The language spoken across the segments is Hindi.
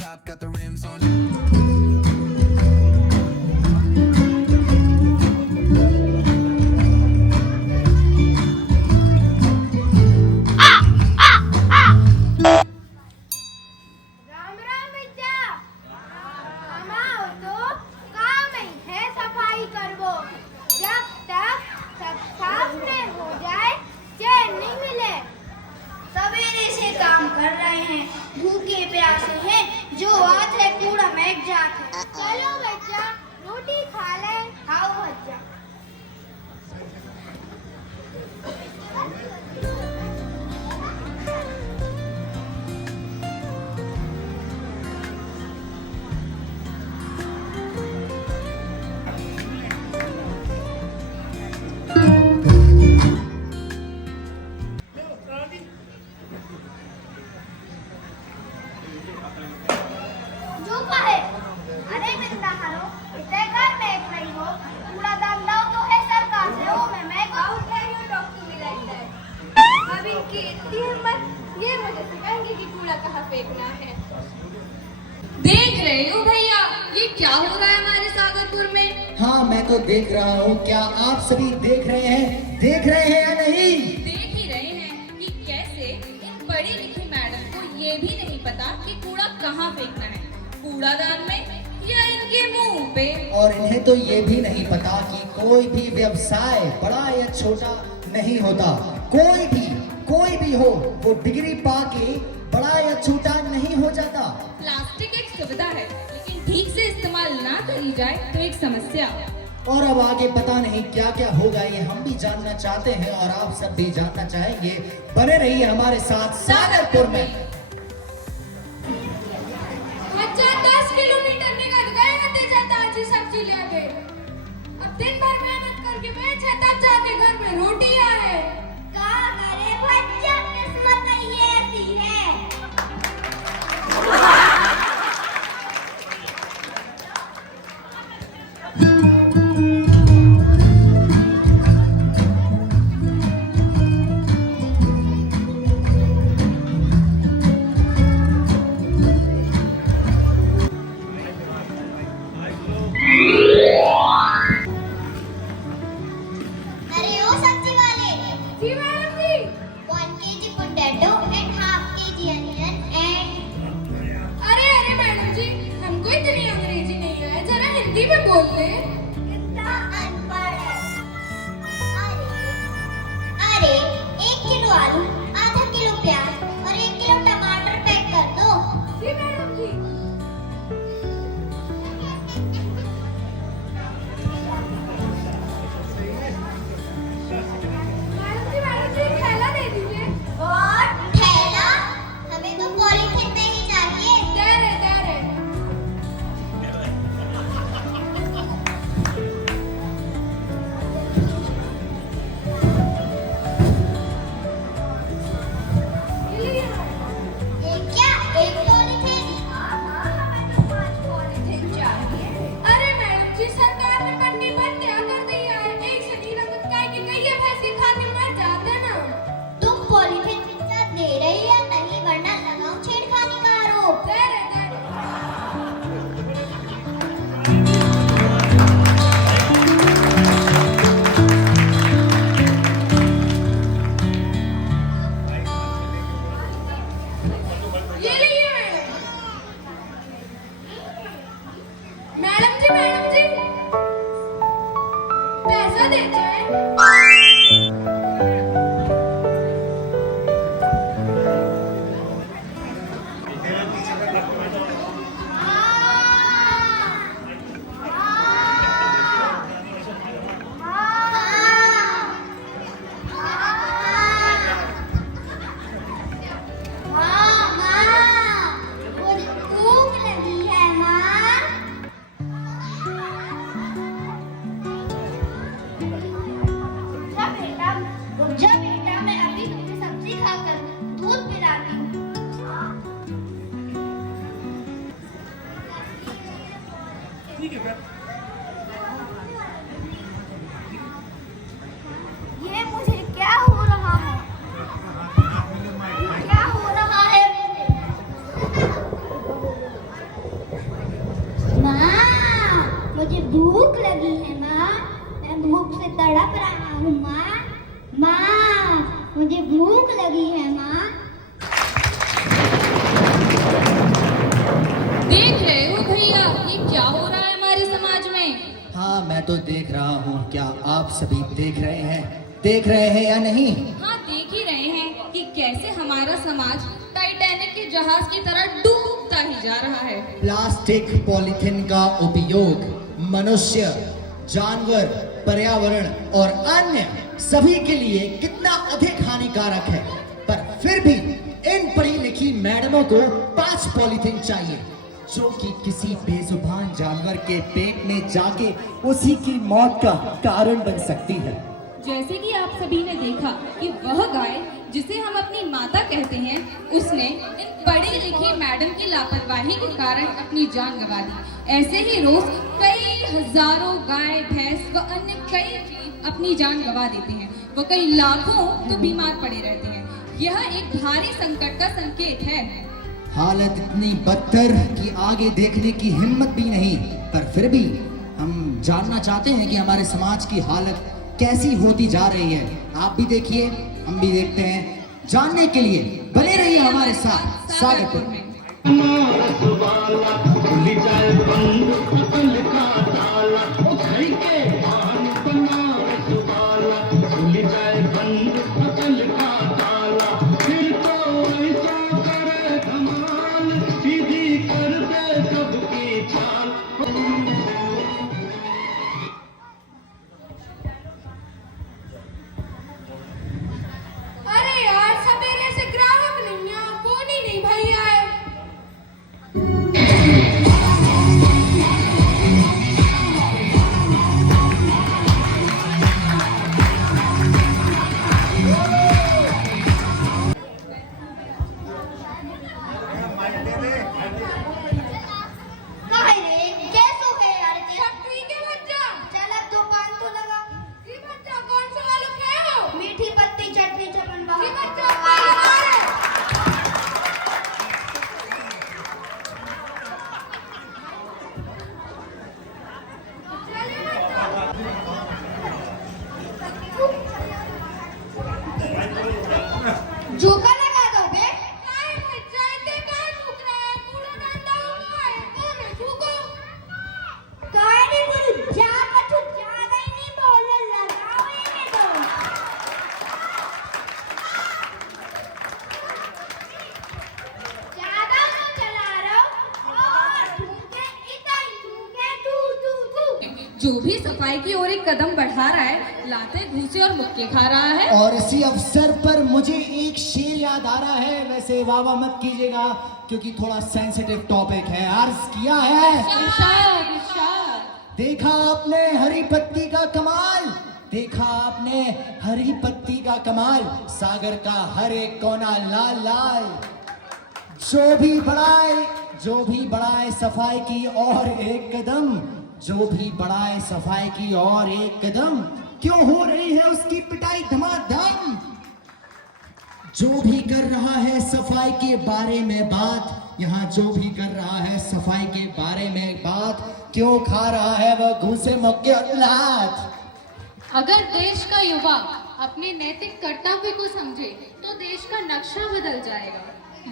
top, got the rims on. Ram Ram भैया। हमाओ तो काम ही है सफाई करवो। जब तक सब साफ नहीं हो जाए चैन नहीं मिले। सवेरे से काम कर रहे हैं, भूखे प्यासे हैं, जो आते है कूड़ा फेंक जाते हैं। चलो भैया रोटी खा ले। खाओ भैया। जो कहे अरे बिंदा हरो इतने घर में एक नहीं हो कूड़ादान दाव तो है सरकार से हो मैं आउट है you talk to me like that. अब इनकी इतनी हिम्मत ये मुझे सिखाएंगे कि कूड़ा कहाँ फेंकना है। देख रहे हो भैया ये क्या हो रहा है हमारे सागरपुर में। हाँ मैं तो देख रहा हूँ, क्या आप सभी देख रहे हैं या नहीं? देख ही रहे हैं कि कैसे इन पढ़ी लिखी मैडम को ये भी नहीं पता कि कूड़ा कहाँ फेंकना है, कूड़ादान में या इनके मुंह पे। और इन्हें तो ये भी नहीं पता कि कोई भी व्यवसाय बड़ा या छोटा नहीं होता। कोई भी हो वो डिग्री पाके बड़ा या छोटा नहीं हो जाता। प्लास्टिक एक सुविधा है लेकिन ठीक से इस्तेमाल ना करी जाए तो एक समस्या। और अब आगे पता नहीं क्या क्या होगा, ये हम भी जानना चाहते हैं और आप सब भी जानना चाहेंगे। बने रहिए हमारे साथ सागरपुर में। बच्चा 10 किलोमीटर निकल गए हते जाता आज सब्जी ले गए। अब दिन भर मेहनत करके बेचे तब जाके घर में रोटी आए। का करे बच्चा किस्मत ये ऐसी है। अरे ओ सब्जी वाले। जी मैडम जी। 1 kg potato and half kg onion and। अरे मैडम जी हमको इतनी अंग्रेजी नहीं आए, जरा हिंदी में बोल ले। कितना अनपढ़ है। अरे 1 किलो आलू, आधा किलो प्याज और 1 किलो टमाटर पैक कर दो। जी मैडम जी। मैडम जी थैला दे दीजिए। और थैला हमें तो पॉलीथिन में ही चाहिए। दे रहे। ये क्या एक पॉलीथिन? हाँ हमें तो 5 पॉलीथिन चाहिए। अरे मैडम जी सरकार ने पन्नी बंद क्या कर दी है। एक से नीला मुस्काई के कई भैंसे खा के मर जाते ना। तुम पॉलीथिन पिज्जा दे रही या नहीं वरना लगाओ छेड़खानी का आरोप। दे रहे। ये लीजिए मैडम जी पैसा दे जाए। भूख लगी है माँ। जा बेटा मैं अभी तुम्हें सब्जी खाकर दूध पिलाती हूँ। ये मुझे क्या हो रहा है। क्या हो रहा है मुझे। हूँ माँ। माँ, मुझे भूख लगी है माँ। देख रहे हो भैया ये क्या हो रहा है हमारे समाज में? हाँ, मैं तो देख रहा हूँ। क्या आप सभी देख रहे हैं? देख रहे हैं या नहीं? हाँ, देख ही रहे हैं कि कैसे हमारा समाज टाइटैनिक के जहाज की तरह डूबता ही जा रहा है। प्लास्टिक पॉलीथीन का उपयोग मनुष्य, जानवर, पर्यावरण और अन्य सभी के लिए कितना अधिक हानिकारक है, पर फिर भी इन पढ़ी लिखी मैडमों को 5 पॉलीथीन चाहिए, जो कि किसी बेजुबान जानवर के पेट में जाके उसी की मौत का कारण बन सकती है। जैसे कि आप सभी ने देखा कि वह गाय जिसे हम अपनी माता कहते हैं, उसने इन पढ़ी लिखी मैडम की लापरवाही के कारण अपनी जान गंवा दी। ऐसे ही रोज कई हजारों गाय, भैंस व अन्य कई जीव अपनी जान गंवा देते हैं। वो कई लाखों तो बीमार पड़े रहते हैं। यह एक भारी संकट का संकेत है। हालत इतनी बदतर कि आगे देखने की हिम्मत भी नहीं, पर फिर भी हम जानना चाहते हैं कि हमारे समाज की हालत कैसी होती जा रही है। आप भी देखिए, हम भी देखते हैं। जानने के लिए बने रहिए हमारे साथ सागरपुर में। अरे यार, सवेरे से ग्राहक नहीं आया, कौन ही नहीं भैया है। मीठी पत्ती चटनी चमन झोंका लगा दो बे। काय बच्चा इतने कहाँ झुक रहा है? कूड़ादान डालूंगा है, कौन है झुको? काय नहीं बोलूं, जा बच्चों, ज्यादा ही नहीं बोलने लगाओ इन्हें तो। ज्यादा ना चला रहा और झुके इतना ही झुके तू। जो भी सफाई की ओर एक कदम बढ़ा रहा है, लाते घूसे और मुक्के खा रहा है। और इसी अवसर पर मुझे एक शेर याद आ रहा है। वैसे वाह मत कीजिएगा क्योंकि थोड़ा सेंसिटिव टॉपिक है। अर्ज किया है, इरशाद, इरशाद। देखा आपने हरी पत्ती का कमाल, देखा आपने हरी पत्ती का कमाल, सागर का हर एक कोना लाल लाल। जो भी बढ़ाए सफाई की और एक कदम, जो भी बढ़ाए सफाई की और एक कदम, क्यों हो रही है उसकी पिटाई धमाधम। जो भी कर रहा है सफाई के बारे में बात, यहाँ जो भी कर रहा है सफाई के बारे में बात, क्यों खा रहा है वह घूसे मुक्के और लात। अगर देश का युवा अपने नैतिक कर्तव्य को समझे तो देश का नक्शा बदल जाएगा।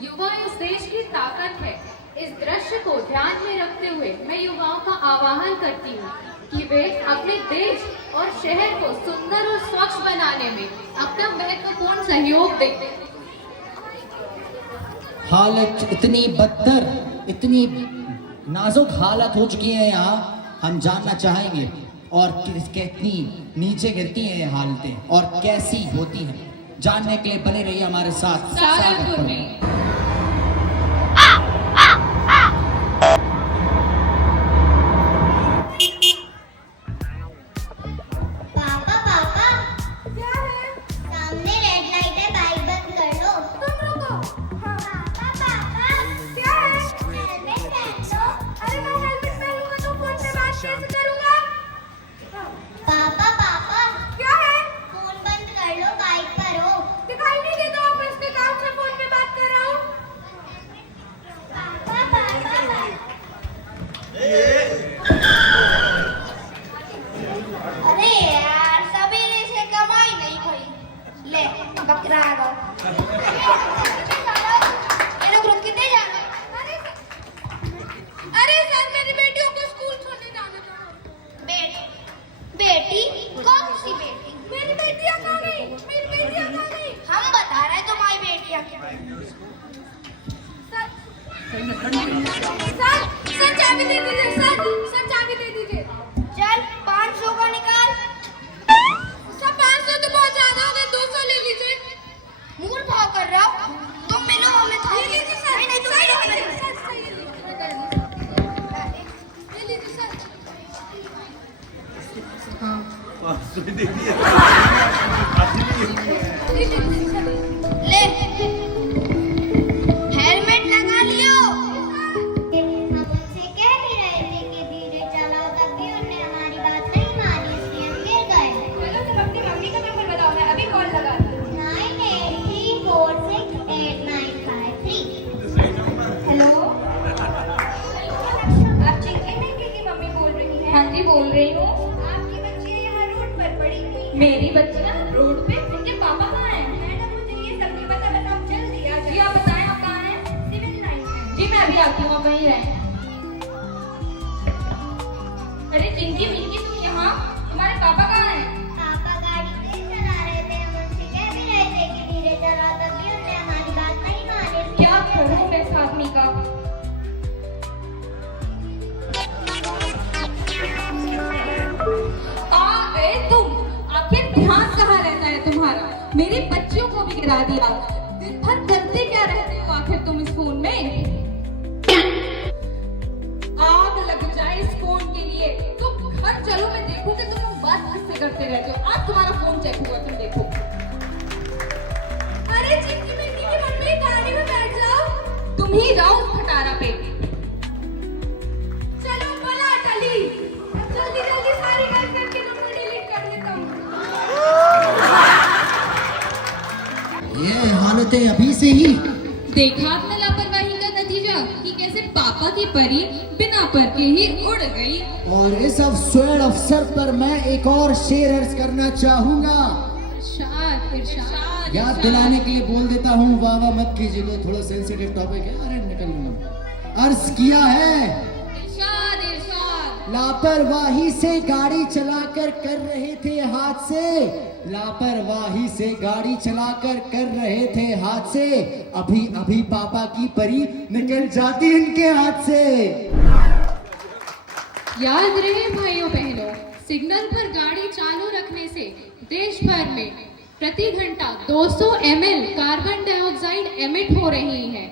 युवा इस देश की ताकत है। इस दृश्य को ध्यान में रखते हुए मैं युवाओं का आह्वान करती हूँ कि वे अपने देश और शहर को सुंदर और स्वच्छ बनाने में अपना महत्वपूर्ण सहयोग दें। हालत इतनी बदतर, इतनी नाजुक हालत हो चुकी है यहाँ, हम जानना चाहेंगे और कितनी नीचे गिरती हैं ये हालतें और कैसी होती हैं। जानने के लिए बने रहिए हमारे साथ सागरपुर में। पापा पापा, क्या है? सामने रेड लाइट है, बाइक बंद कर लो। तुम रुको। हाँ। पापा पापा, क्या है? हेलमेट पहन लो। अरे मैं हेलमेट पहनूंगा तो फोन पे बात कैसे करूंगा? पापा पापा, क्या है? फोन बंद कर लो, बाइक पर हो। दिखाई नहीं देता ऑफिस के काम से फोन पे बात कर रहा हूँ। सर चाबी दे दीजिए सर चाबी दे दीजिए। चल 500 का निकाल। सर 500 तो बहुत ज्यादा हो गए, 200 ले लीजिए। मूड भाव कर रहा हो तुम, मिलो हमें था। ले लीजिए सर। नहीं तो ले लीजिए सर। ले हेलमेट लगा लियो। हम उनसे कह भी रहे थे कि धीरे चलाओ, तब भी उन्होंने हमारी बात नहीं मानी, इसलिए हम गिर गए। चलो तुम अपनी मम्मी का नंबर बताओ, मैं अभी कॉल लगा। 9834689553। हेलो, आप चिंकी मिंकी की मम्मी बोल रही हैं? हाँ जी, बोल रही हूँ। आपकी बच्ची यहाँ रोड पर पड़ी हुई है। मेरी बच्चियाँ रोड पे, उनके पापा कहाँ हैं? मैडम मुझे ये सब नहीं पता, बस आप जल्दी आ जी जाइए। आप बताएं, आप कहाँ हैं? सिविल लाइन में। जी मैं अभी आती हूँ, आप वहीं रहें। अरे चिंकी मिंकी, तुम यहाँ? तुम्हारे पापा कहाँ हैं? पापा गाड़ी तेज चला रहे थे, हम उनसे कह भी रहे थे कि धीरे चलाओ, तब भी उन्होंने हमारी बात नहीं मानी, इसलिए क्या करूँ मैं इस आदमी का? आ गए तुम। आखिर ध्यान कहाँ रहता है तुम्हारा? मेरी बच्चियों को भी गिरा दिया। दिन भर करते क्या रहते हो आखिर तुम इस फोन में? आग लग जाए इस फोन के लिए। तुम घर चलो, मैं देखूं कि तुम लोग बात किससे करते रहते हो। आज तुम्हारा फोन चेक हुआ, तुम देखो। अरे चिंकी मिंकी की मम्मी, गाड़ी में बैठ जाओ। तुम ही जाओ उस खटारा पे। चलो बोला टली। अब जल्दी जल्दी सारी गर्लफ्रेंड के नंबर डिलीट कर देता हूँ। ये हालतें अभी से ही। देखा आपने लापरवाही का नतीजा कि कैसे पापा की परी बिना पर के ही उड़ गई। और इस अवसर पर मैं एक और शेर अर्ज करना चाहूंगा। इरशाद, इरशाद, याद इरशाद। दिलाने के लिए बोल देता हूँ, वाह वाह मत कीजिएगा, थोड़ा सेंसिटिव टॉपिक है। अरे निकल लूंगा। अर्ज किया है, इरशाद, इरशाद। लापरवाही से गाड़ी चलाकर कर रहे थे हादसे, लापरवाही से गाड़ी चलाकर कर रहे थे हादसे, अभी अभी पापा की परी निकल जाती इनके हाथ से। याद रहे भाइयों बहनों, सिग्नल पर गाड़ी चालू रखने से देश भर में प्रति घंटा 200 ml कार्बन डाइऑक्साइड एमिट हो रही है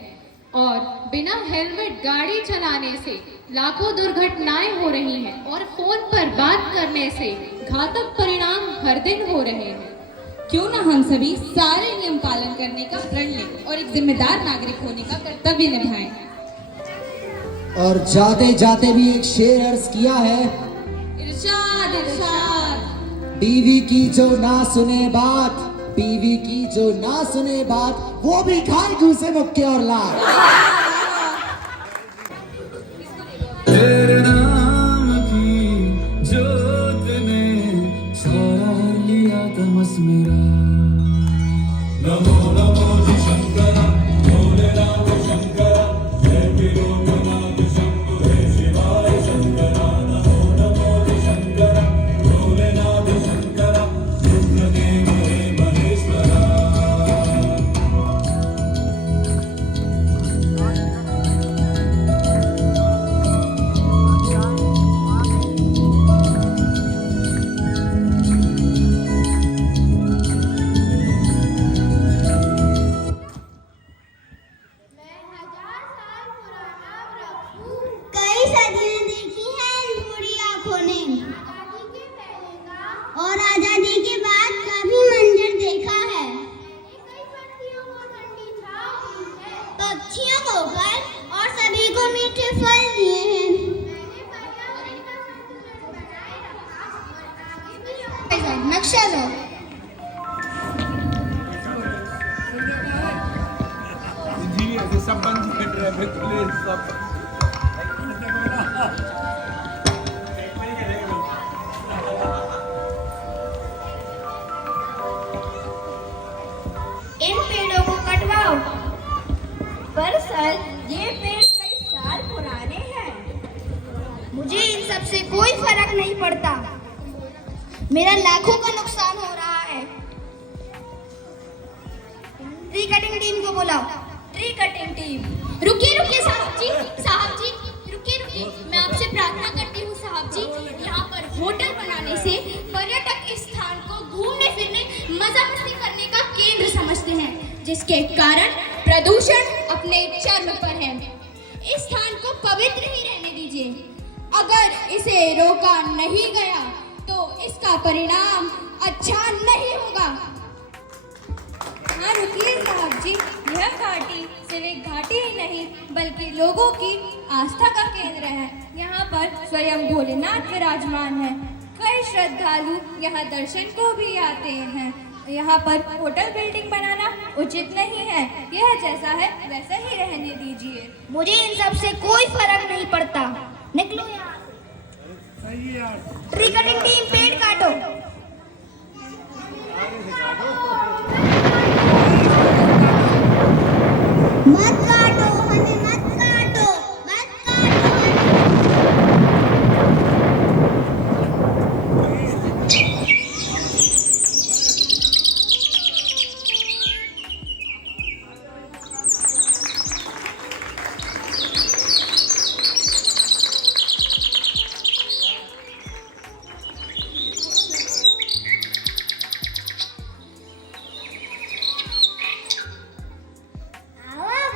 और बिना हेलमेट गाड़ी चलाने से लाखों दुर्घटनाएं हो रही हैं और फोन पर बात करने से घातक परिणाम हर दिन हो रहे हैं। क्यों ना हम सभी सारे नियम पालन करने का प्रण लें और एक जिम्मेदार नागरिक होने का कर्तव्य निभाएं। और जाते जाते भी एक शेर अर्ज किया है, इरशाद, इरशाद। बीवी की जो ना सुने बात, बीवी की जो ना सुने बात, वो भी खाए घूसे मुक्के और लाल। तेरे नाम की जोत ने सारा लिया तमस मेरा। नमो नमो जी शंकर, भोले राम शंकर, जय विरोधनाथ शंभु हे शिवाय शंकर। नमो नमो जी शंकर, भोलेनाथ शंकर, रुद्रदेव हे महेश्वरा। मैं 1000 साल पुराना वृक्ष हूँ। कई सदियां देखी हैं इन बूढ़ी आंखों ने, आजादी के पहले का और आजादी के बाद का भी मंजर देखा है। मैंने कई पक्षियों को ठंडी छांव दी है। पक्षियों को फल और सभी को मीठे फल दिए हैं। मैंने पर्यावरण का संतुलन बनाए रखा और आगे भी नक्शा दो। इंजीनियर से सब बंद कर रहे हैं, पुलिस सब। इन पेड़ों को कटवाओ। पर सर, ये पेड़ कई साल पुराने हैं। मुझे इन सब से कोई फर्क नहीं पड़ता। मेरा लाखों का नुकसान हो रहा है। ट्री कटिंग टीम को बुलाओ। Tree cutting team. रुकिए साहब जी, रुकिए। मैं आपसे प्रार्थना करती हूँ साहब जी, यहाँ पर होटल बनाने से पर्यटक इस स्थान को घूमने फिरने मजा मस्ती करने का केंद्र समझते हैं, जिसके कारण प्रदूषण अपने चरम पर है। इस स्थान को पवित्र ही रहने दीजिए। अगर इसे रोका नहीं गया तो इसका परिणाम अच्छा नहीं होगा। हाँ रुकिए साहब जी, यह घाटी सिर्फ एक घाटी ही नहीं बल्कि लोगों की आस्था का केंद्र है। यहाँ पर स्वयं भोलेनाथ विराजमान है। कई श्रद्धालु यहाँ दर्शन को भी आते हैं। यहाँ पर होटल बिल्डिंग बनाना उचित नहीं है। यह जैसा है वैसा ही रहने दीजिए। मुझे इन सब से कोई फर्क नहीं पड़ता। निकलो यहाँ। ट्री कटिंग टीम पेड़ काटो। मत काटो हमें, मत काटो।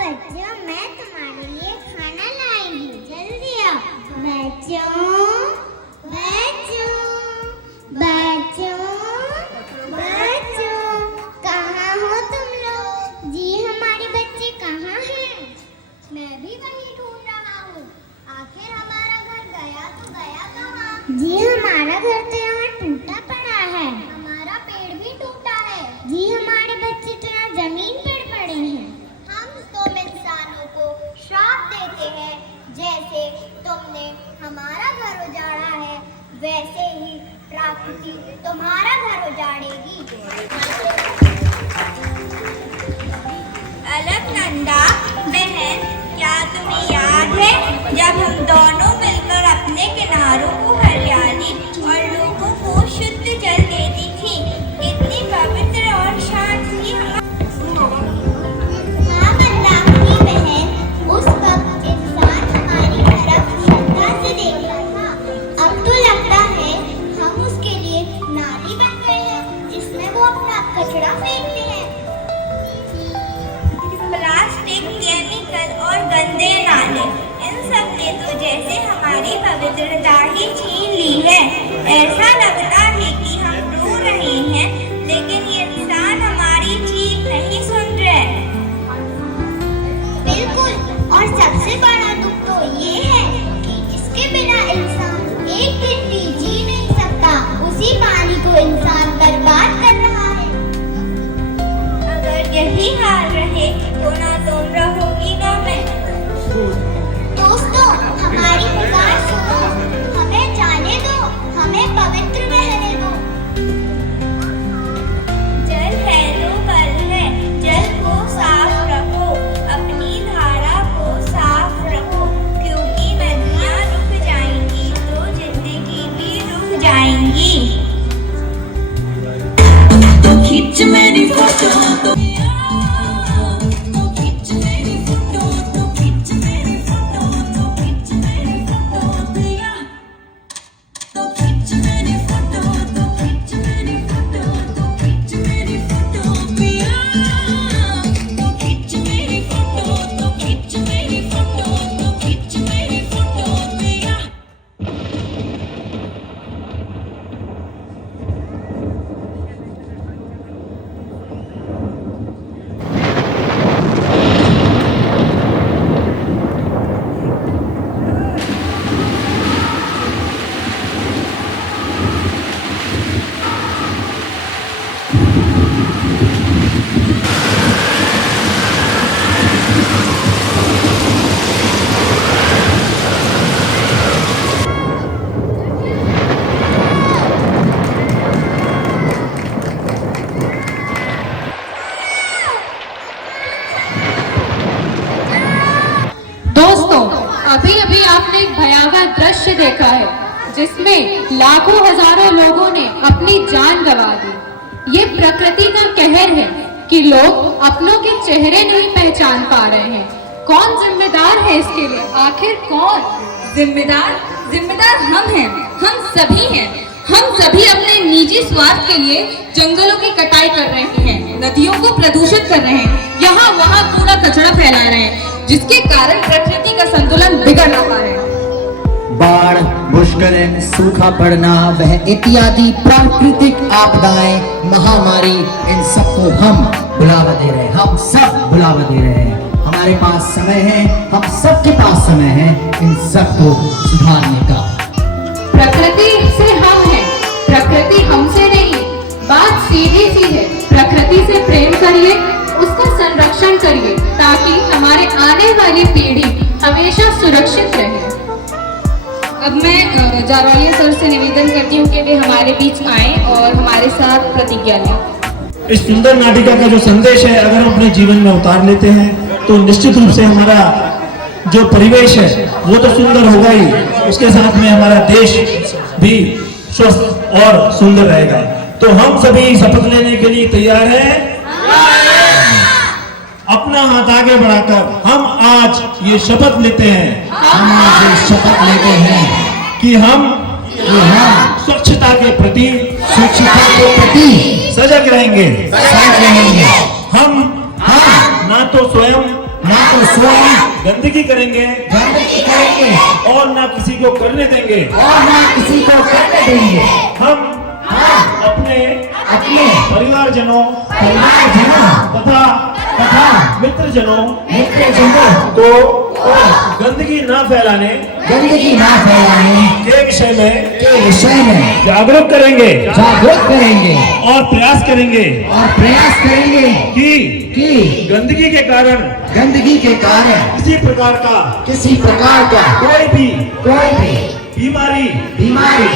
बच्चों, मैं तुम्हारे लिए खाना लाई हूँ, जल्दी आओ। बच्चों, कहाँ हो तुम लोग? जी हमारे बच्चे कहाँ हैं? मैं भी वही ढूंढ रहा हूँ। आखिर हमारा घर गया तो गया कहाँ? जी हमारा घर तो यहाँ टूटा पड़ा है। हमारा पेड़ भी टूटा है। जी हमारे बच्चे तो यहाँ जमीन पर पड़े हैं। तुम इंसानों को श्राप देते हैं, जैसे तुमने हमारा घर उजाड़ा है वैसे ही प्रकृति तुम्हारा घर उजाड़ेगी। अलकनंदा बहन, क्या तुम्हें याद है जब हम दोनों मिलकर अपने किनारों को हरियाली और लोगों को शुद्ध जल देती थी? कितनी पवित्र और शांत थी उस वक्त इंसान हमारी तरफ श्रद्धा से देखता था। अब तो लगता है हम उसके लिए नाली बन गए हैं जिसमें वो अपना कचरा फेंकते हैं। प्लास्टिक, केमिकल और गंदे नाले, इन सब ने तो जैसे हमारी पवित्रता ही छीन ली है। ऐसा लगता है कि हम रो रहे हैं, लेकिन ये इंसान हमारी चीख नहीं सुन रहे। बिल्कुल, और सबसे बड़ा दुख तो ये है कि इसके बिना इंसान एक दिन भी जी नहीं सकता। उसी पानी को इंसान बर्बाद कर रहा है। अगर यही हाल रहे तो ना तुम रहोगी ना मैं। दोस्तों, हमारी पुकार सुनो, हमें जाने दो, हमें पवित्र रहने दो। जल है तो कल है, जल को साफ रखो, अपनी धारा को साफ रखो, क्योंकि नदियाँ रुक जाएंगी तो जिंदगी भी रुक जाएंगी। तो खींच मेरी फोटो, तो खींच मेरी फोटो, तो खींच मेरी फोटो, तो खींच मेरी फोटो दिया, तो खींच मेरी फोटो, तो खींच मेरी फोटो, तो खींच मेरी फोटो पिया, तो खींच मेरी फोटो, तो खींच मेरी फोटो, तो खींच मेरी फोटो पिया। दोस्तों, अभी अभी आपने एक भयावह दृश्य देखा है जिसमें लाखों हजारों लोगों ने अपनी जान गंवा दी। ये प्रकृति का कहर है कि लोग अपनों के चेहरे नहीं पहचान पा रहे हैं। कौन जिम्मेदार है इसके लिए? आखिर कौन जिम्मेदार हम हैं, हम सभी हैं। हम सभी अपने निजी स्वार्थ के लिए जंगलों की कटाई कर रहे हैं, नदियों को प्रदूषित कर रहे हैं, यहाँ वहाँ कूड़ा कचरा फैला रहे हैं, जिसके कारण प्रकृति का संतुलन बिगड़ रहा है। बाढ़, भूस्खलन, सूखा पड़ना, वह इत्यादि प्राकृतिक आपदाएं, महामारी, इन सबको हम बुलावा दे रहे हैं। हम सब बुलावा दे रहे हैं। हमारे पास समय है, हम सबके पास समय है इन सबको सुधारने का। प्रकृति से हम हैं, प्रकृति हमसे नहीं। बात सीधी सी है, प्रकृति से प्रेम करिए, उसका संरक्षण करिए, ताकि हमारे आने वाली पीढ़ी हमेशा सुरक्षित रहे। अब मैं जारवालिया सर से निवेदन करती हूँ कि वे हमारे बीच आएं और हमारे साथ प्रतिज्ञा लें। इस सुंदर नाटिका का जो संदेश है, अगर हम अपने जीवन में उतार लेते हैं तो निश्चित रूप से हमारा जो परिवेश है वो तो सुंदर होगा ही, उसके साथ में हमारा देश भी स्वस्थ और सुंदर रहेगा। तो हम सभी शपथ लेने के लिए तैयार हैं? अपना हाथ आगे बढ़ाकर हम आज ये शपथ लेते हैं, हम आज ये शपथ लेते हैं कि हम स्वच्छता के प्रति सजग रहेंगे। हम ना तो स्वयं गंदगी करेंगे और ना किसी को करने देंगे। हम अपने परिवारजनों तथा मित्रजनों को गंदगी ना फैलाने के विषय में जागरूक करेंगे और प्रयास करेंगे कि गंदगी के कारण किसी प्रकार का कोई भी बीमारी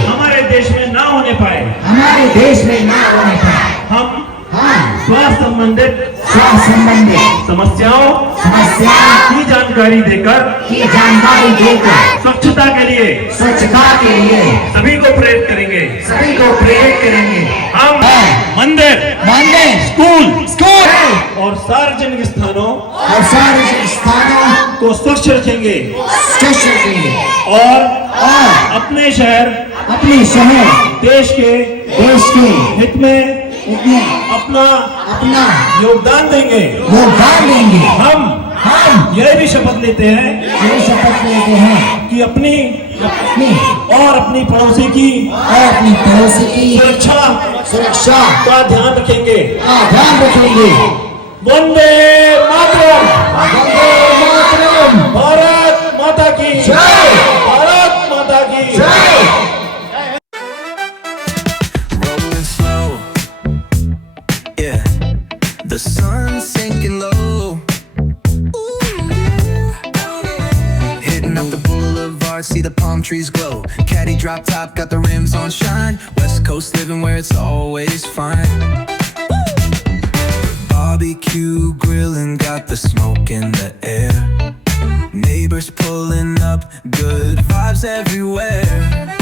हमारे देश में ना होने पाए। हम स्वास्थ्य संबंधित समस्याओं की जानकारी देकर स्वच्छता के लिए सभी को प्रेरित करेंगे। हम मंदिर, स्कूल और सार्वजनिक स्थानों को स्वच्छ रखेंगे और अपने शहर देश के हित में अपना योगदान देंगे। हम यह भी शपथ लेते हैं कि अपनी और अपनी पड़ोसी की सुरक्षा का ध्यान रखेंगे। वंदे मातरम। भारत माता की जय। भारत माता की जय। Rolling slow, yeah. The sun's sinking low. Hitting up the boulevard, see the palm trees glow. Caddy drop top, got the rims on shine. West Coast living where it's always fine. Barbecue grilling, got the smoke in the air. Neighbors pulling up, good vibes everywhere.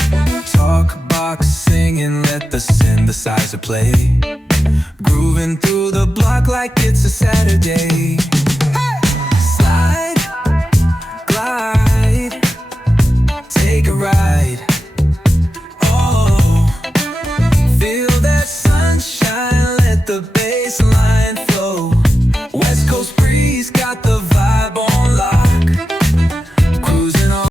Talk box singing, let the synthesizer play. Grooving through the block like it's a Saturday.